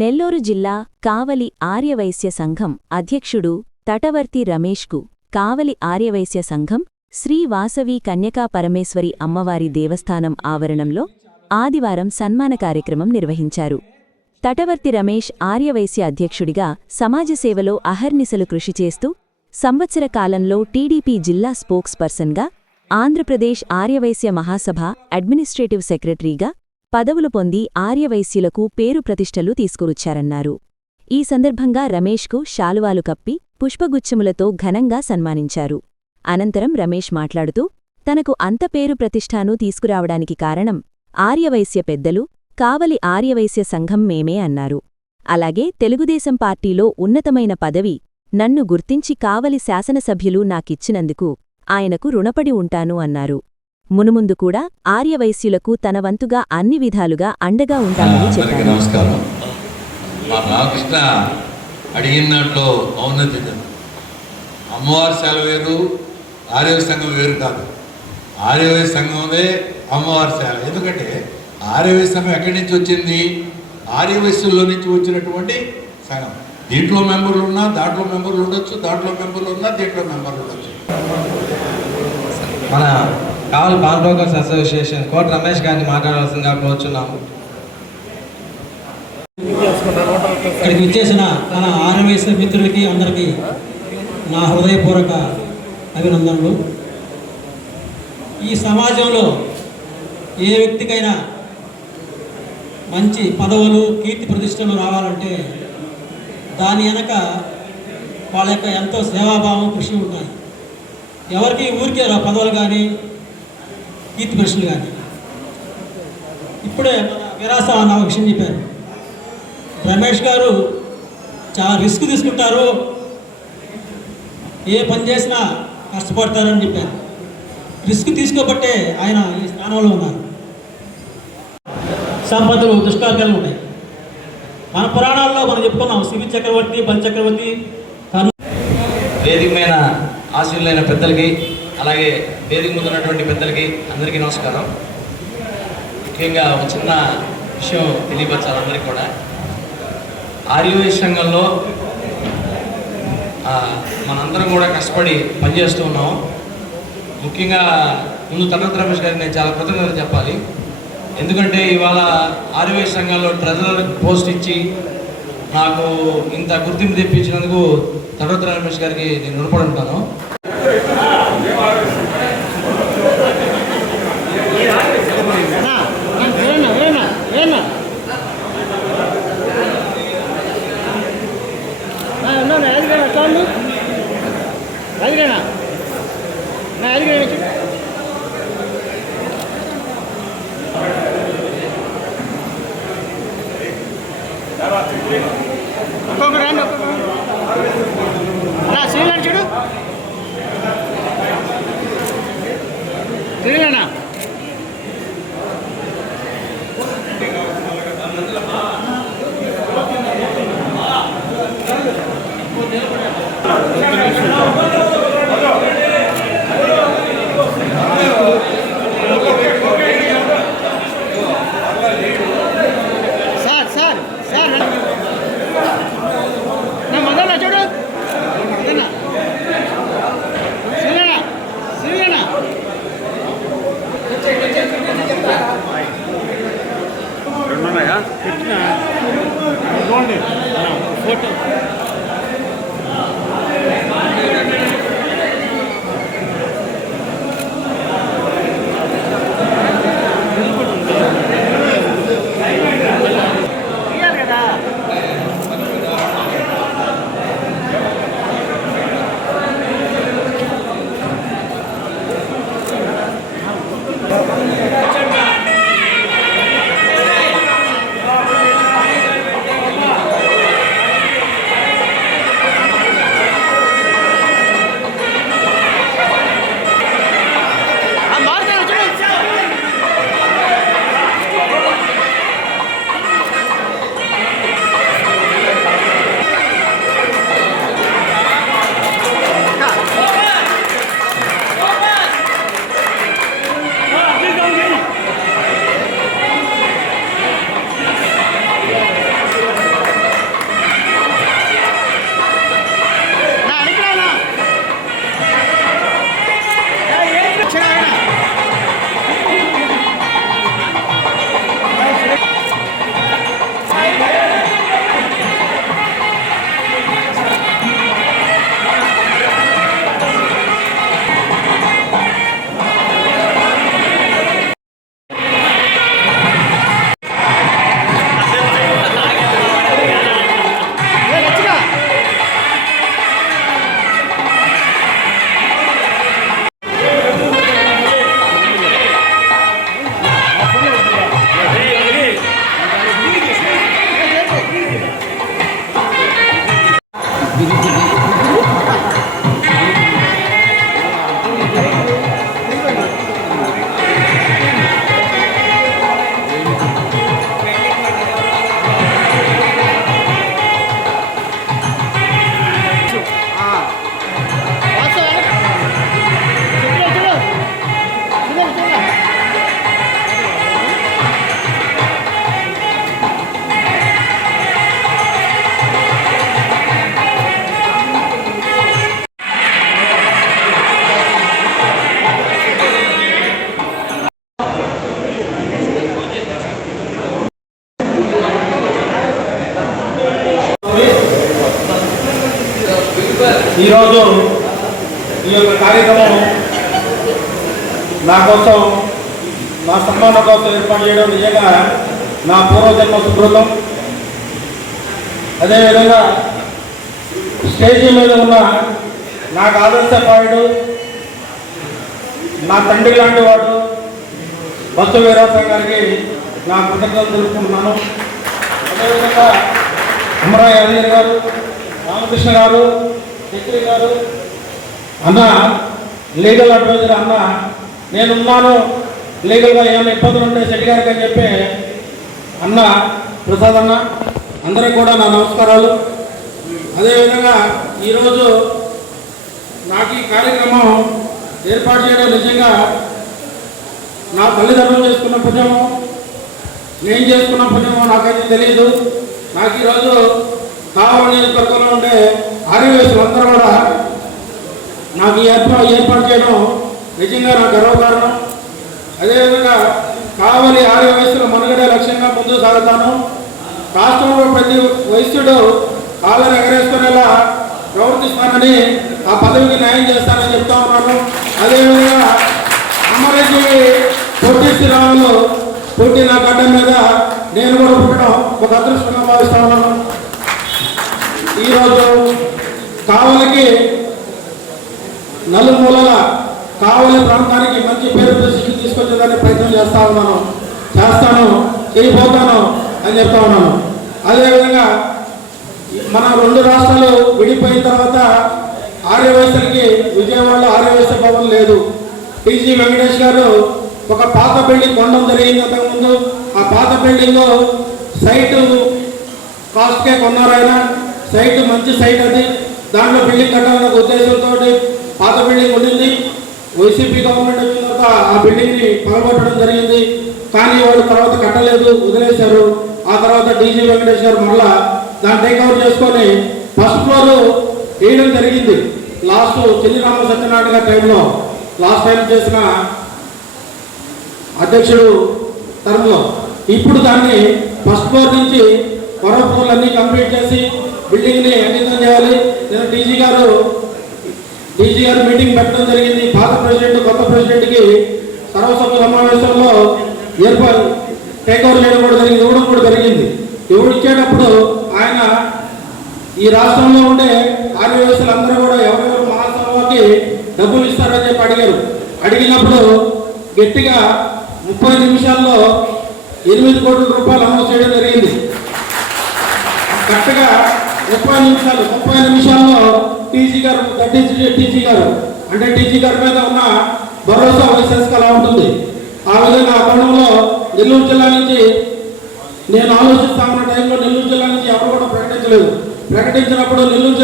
నెల్లూరు జిల్లా కావలి ఆర్యవైశ్య సంఘం అధ్యక్షుడు తటవర్తి రమేష్కు కావలి ఆర్యవైశ్య సంఘం శ్రీ వాసవి కన్యకా పరమేశ్వరి అమ్మవారి దేవస్థానం ఆవరణంలో ఆదివారం సన్మాన కార్యక్రమం నిర్వహించారు. తటవర్తి రమేష్ ఆర్యవైశ్య అధ్యక్షుడిగా సమాజసేవలో అహర్నిశలు కృషి చేస్తూ సంవత్సర కాలంలో టీడీపీ జిల్లా స్పోక్స్ పర్సన్గా, ఆంధ్రప్రదేశ్ ఆర్యవైశ్య మహాసభ అడ్మినిస్ట్రేటివ్ సెక్రటరీగా పదవులు పొంది ఆర్యవైశ్యులకు పేరు ప్రతిష్టలు తీసుకువచ్చారన్నారు. ఈ సందర్భంగా రమేష్కు శాలువాలు కప్పి పుష్పగుచ్ఛములతో ఘనంగా సన్మానించారు. అనంతరం రమేష్ మాట్లాడుతూ తనకు అంత పేరు ప్రతిష్ఠాను తీసుకురావడానికి కారణం ఆర్యవైశ్య పెద్దలు, కావలి ఆర్యవైశ్య సంఘం మేమే అన్నారు. అలాగే తెలుగుదేశం పార్టీలో ఉన్నతమైన పదవి నన్ను గుర్తించి కావలి శాసనసభ్యులు నాకిచ్చినందుకు ఆయనకు రుణపడి ఉంటాను అన్నారు. మునుముందు కూడా ఆర్యవైశ్యులకు తన వంతుగా అన్ని విధాలుగా అండగా ఉంటానని చెప్పారు. నమస్కారం. మా రామకృష్ణ అడిగిన దాంట్లో ఔన్నతి, అమ్మవారి శాల వేరు, ఆర్యవైశ్య సంఘం వేరు కాదు. ఆర్యవైశ్య సంఘంలో అమ్మవారి శాల. ఎందుకంటే ఆర్యవైశ్య సంఘం ఎక్కడి నుంచి వచ్చింది? ఆర్యవైశ్యుల్లో నుంచి వచ్చినటువంటి సంఘం. దీంట్లో మెంబర్లు ఉన్నా, దాంట్లో మెంబర్లు ఉండొచ్చు, దాంట్లో మెంబర్లు ఉన్నా, దీంట్లో మెంబర్లు ఉండొచ్చు. మన కావలి పాన్ బ్రోకర్స్ అసోసియేషన్ కోట రమేష్ గారిని మాట్లాడాల్సిందిగా కోరుచున్నాము. ఇక్కడికి వచ్చేసిన తన ఆర్యవైశ్య మిత్రులకి అందరికీ నా హృదయపూర్వక అభినందనలు. ఈ సమాజంలో ఏ వ్యక్తికైనా మంచి పదవులు, కీర్తి ప్రతిష్టలు రావాలంటే దాని వెనక వాళ్ళ యొక్క ఎంతో సేవాభావం, కృషి ఉంటాయి. ఎవరికి ఊరికే పదవులు కానీ కీర్తి ప్రశ్నలు కానీ. ఇప్పుడే మన విరాస అన్న ఒక విషయం చెప్పారు. రమేష్ గారు చాలా రిస్క్ తీసుకుంటారు, ఏ పని చేసినా కష్టపడతారని చెప్పారు. రిస్క్ తీసుకోబట్టే ఆయన ఈ స్థానంలో ఉన్నారు. సంపదలు, దుష్కార్యాలు ఉంటాయి. మన పురాణాల్లో మనం చెప్పుకున్నాం, శివి చక్రవర్తి, బలి చక్రవర్తి. వేదిక మీద ఆశీర్లైన పెద్దలకి, అలాగే వేదిక ముందు ఉన్నటువంటి పెద్దలకి అందరికీ నమస్కారం. ముఖ్యంగా ఒక చిన్న విషయం తెలియపరచాలి అందరికీ కూడా. ఆర్యవైశ్య సంఘంలో మనందరం కూడా కష్టపడి పనిచేస్తూ ఉన్నాం. ముఖ్యంగా ముందు తటవర్తి రమేష్ గారికి నేను చాలా కృతజ్ఞతలు చెప్పాలి. ఎందుకంటే ఇవాళ ఆర్యవైశ్య సంఘంలో ట్రెజరర్ పోస్ట్ ఇచ్చి నాకు ఇంత గుర్తింపు తెప్పించినందుకు తటవర్తి రమేష్ గారికి నేను రుణపడి ఉంటాను. చూడు తిరిగినా ఫోటో ఈరోజు ఈ యొక్క కార్యక్రమం నా కోసం, నా సన్మానం కోసం ఏర్పాటు చేయడం నిజంగా నా పూర్వజన్మ సుకృతం. అదేవిధంగా స్టేజీ మీద ఉన్న నాకు ఆదర్శపాయుడు, నా తండ్రి లాంటి వాడు బస్సు వీరాసం గారికి నా కృతజ్ఞతలు తెలుపుకుంటున్నాను. అదేవిధంగా అమరాయ యాదగిరి గారు, రామకృష్ణ గారు, చక్రి గారు, అన్న లీగల్ అడ్వైజర్ అన్న, నేనున్నాను లీగల్గా ఏమైనా ఇబ్బందులు ఉంటే శెట్టి గారికి అని చెప్పి అన్న ప్రసాద్ అన్న, అందరికీ కూడా నా నమస్కారాలు. అదేవిధంగా ఈరోజు నాకు ఈ కార్యక్రమం ఏర్పాటు చేయడం నిజంగా నా తల్లిదండ్రులు చేసుకున్న పుణ్యమో నేను చేసుకున్న పుణ్యమో నాకైతే తెలియదు. నాకు ఈరోజు కావలి నియోజకవర్గంలో ఉండే ఆర్యవేసులు అందరూ కూడా నాకు ఏర్పాటు చేయడం నిజంగా నాకు గర్వకారణం. అదేవిధంగా కావలి ఆర్యవయస్సుల మనుగడే లక్ష్యంగా ముందుకు సాగుతాను. రాష్ట్రంలో ప్రతి వైశ్యుడు కాళ్ళను ఎగరేసుకునేలా ప్రవర్తిస్తానని, ఆ పదవికి న్యాయం చేస్తానని చెప్తా ఉన్నాను. అదేవిధంగా అమరజీ పొట్టి శ్రీరాములు పుట్టిన గడ్డ మీద నేను కూడా పుట్టడం ఒక అదృష్టంగా భావిస్తా ఉన్నాను. ఈరోజు కావలికి నలుమూలల కావలి ప్రాంతానికి మంచి పేరు ప్రతిష్ఠ తీసుకొచ్చేదానికి ప్రయత్నం చేస్తాను, చేయబోతాను అని చెప్తా ఉన్నాను. అదేవిధంగా మన రెండు రాష్ట్రాలు విడిపోయిన తర్వాత ఆర్యవైశ్యులకి విజయవాడలో ఆర్యవైశ్య భవన్ లేదు. టీజీ వెంకటేష్ గారు ఒక పాత బిల్డింగ్ కొనడం జరిగింది అంతకుముందు. ఆ పాత బిల్డింగ్ సైటు కాస్ట్కే కొన్నారు ఆయన. సైట్ మంచి సైట్ అది, దాంట్లో బిల్డింగ్ కట్టాలన్న ఉద్దేశంతో పాత బిల్డింగ్ ఉండింది. వైసీపీ గవర్నమెంట్ వచ్చిన తర్వాత ఆ బిల్డింగ్ని పగలగొట్టడం జరిగింది. కానీ వాళ్ళు తర్వాత కట్టలేదు, వదిలేశారు. ఆ తర్వాత డీజీ వెంకటేష్ గారు మరలా దాన్ని టేక్ఓవర్ చేసుకొని ఫస్ట్ ఫ్లోర్ వేయడం జరిగింది. లాస్ట్ చెల్లిరామ సత్యనారాయణ గారి టైంలో లాస్ట్ టైం చేసిన అధ్యక్షుడు తరంలో ఇప్పుడు దాన్ని ఫస్ట్ ఫ్లోర్ నుంచి కొరవ ఫ్లోర్లు అన్నీ కంప్లీట్ చేసి బిల్డింగ్ని అంకితం చేయాలి. నేను డీజీ గారు మీటింగ్ పెట్టడం జరిగింది. పాత ప్రెసిడెంట్ కొత్త ప్రెసిడెంట్కి సర్వసభ్య సమావేశంలో టేక్ఓవర్ చేయడం కూడా జరిగింది, ఇవ్వడం కూడా జరిగింది. ఇచ్చేటప్పుడు ఆయన ఈ రాష్ట్రంలో ఉండే ఆర్యవేశ్యులందరూ కూడా ఎవరెవరు మహాసభకి డబ్బులు ఇస్తారని చెప్పి అడిగినప్పుడు గట్టిగా 30 నిమిషాల్లో 8 కోట్ల రూపాయలు అమలు చేయడం జరిగింది. కరెక్ట్గా 30 నిమిషాల్లో టీజీ గారు అంటే టీజీ గారి మీద ఉన్న భరోసా వైసెస్కి అలా ఉంటుంది. ఆ విధంగా ఆ కోణంలో నెల్లూరు జిల్లా నుంచి నేను ఆలోచిస్తా ఉన్న టైంలో నెల్లూరు జిల్లా నుంచి ఎవరు కూడా ప్రకటించినప్పుడు నెల్లూరు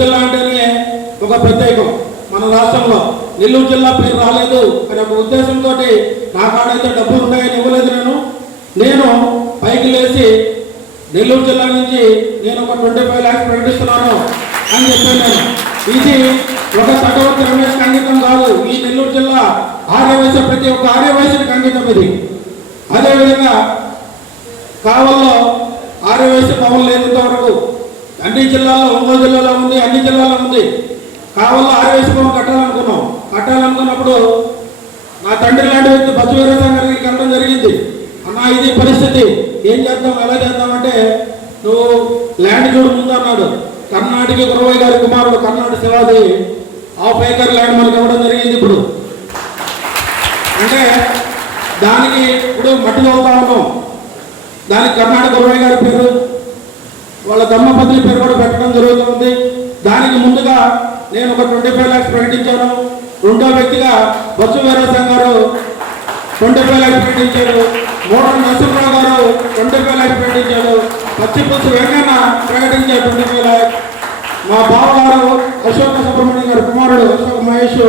జిల్లా అంటేనే ఒక ప్రత్యేకం. మన రాష్ట్రంలో నెల్లూరు జిల్లా పేరు రాలేదు అనే ఒక ఉద్దేశంతో నా కాడైతే డబ్బులు ఉన్నాయని ఇవ్వలేదు. నేను పైకి లేచి నెల్లూరు జిల్లా నుంచి నేను ఒక 25 lakhs ప్రకటిస్తున్నాను అని చెప్పాను. ఇది ఒక తటవర్తి రమేష్ అంకితం కాదు, ఈ నెల్లూరు జిల్లా ఆర్యవైశ్య ప్రతి ఒక్క ఆర్యవైశ్యుడికి అంకితం ఇది. అదేవిధంగా కావల్లో ఆర్యవైశ్య భవన్ లేనంత వరకు అన్ని జిల్లాల్లో, ఒంగోలు జిల్లాలో ఉంది, అన్ని జిల్లాలో ఉంది. కావల్లో ఆర్యవైశ్య భవన్ కట్టాలనుకున్నప్పుడు నా తండ్రి లాంటి వ్యక్తి బస్సు వీరాసం గారికి కట్టడం జరిగింది. అన్న ఇది పరిస్థితి, ఏం చేద్దాం, ఎలా చేద్దామంటే నువ్వు ల్యాండ్ చూడు ముందు అన్నాడు. కర్ణాటక గురవయ్య గారి కుమారుడు కర్ణాటక శివాజీ 1/2 acre ల్యాండ్ మనకి ఇవ్వడం జరిగింది. ఇప్పుడు అంటే దానికి ఇప్పుడు మట్టి తవ్వుతా ఉన్నాం. దానికి కర్ణాటక గురవయ్య గారి పేరు, వాళ్ళ ధర్మపత్ని పేరు కూడా పెట్టడం జరుగుతుంది. దానికి ముందుగా నేను ఒక 25 lakhs ప్రకటించాను. రెండో వ్యక్తిగా బస్సు వీరాసం గారు 25 lakhs ప్రకటించారు. మోడల్ నరసింహరావు గారు 25 lakhs ప్రకటించారు. పచ్చిపుచ్చు వెంకన్న ప్రకటించారు 25 lakhs. మా బావగారు అశోక సుబ్రహ్మణ్యం గారు కుమారుడు అశోక్ మహేష్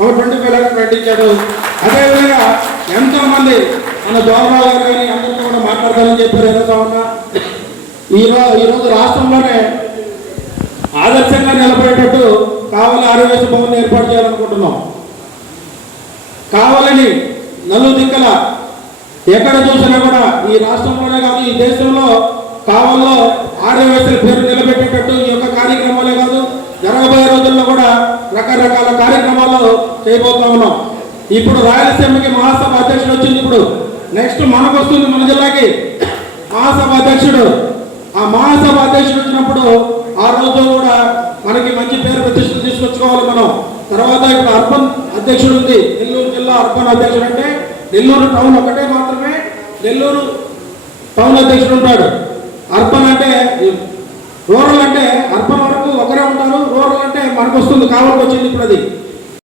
ఒక 25 lakhs ప్రకటించాడు. అదేవిధంగా ఎంతోమంది మన జవహర్లాల్ గారు కానీ అందరితో కూడా మాట్లాడతారని చెప్పారు. ఏదో ఉన్నా ఈరోజు రాష్ట్రంలోనే ఆదర్శంగా నిలబడేటట్టు కావలి ఆర్యవైశ్య భవన్ ఏర్పాటు చేయాలనుకుంటున్నాం. కావాలని నలుదిక్కల ఎక్కడ చూసినా కూడా ఈ రాష్ట్రంలోనే కాదు ఈ దేశంలో కావల్లో ఆర్యవైశ్యుల పేరు నిలబెట్టేటట్టు ఈ యొక్క కార్యక్రమాలే కాదు రకరకాల కార్యక్రమాలు చేయబోతా ఉన్నాం. ఇప్పుడు రాయలసీమకి మహాసభ అధ్యక్షుడు వచ్చింది. ఇప్పుడు నెక్స్ట్ మనకు వస్తుంది, మన జిల్లాకి మహాసభ అధ్యక్షుడు. ఆ మహాసభ అధ్యక్షుడు వచ్చినప్పుడు ఆ రోజు కూడా మనకి మంచి పేరు ప్రతిష్టలు తీసుకొచ్చుకోవాలి మనం. తర్వాత ఇప్పుడు అర్బన్ అధ్యక్షుడు ఉంది, నెల్లూరు జిల్లా అర్బన్ అధ్యక్షుడు. అంటే నెల్లూరు టౌన్ ఒకటే మాత్రమే నెల్లూరు టౌన్ అధ్యక్షుడు ఉంటాడు. అర్బన్ అంటే రూరల్ అంటే అర్బన్ వరకు ఒకరే ఉంటారు. రూరల్ అంటే మనకు వస్తుంది, కావాలకు వచ్చింది ఇప్పుడు అది.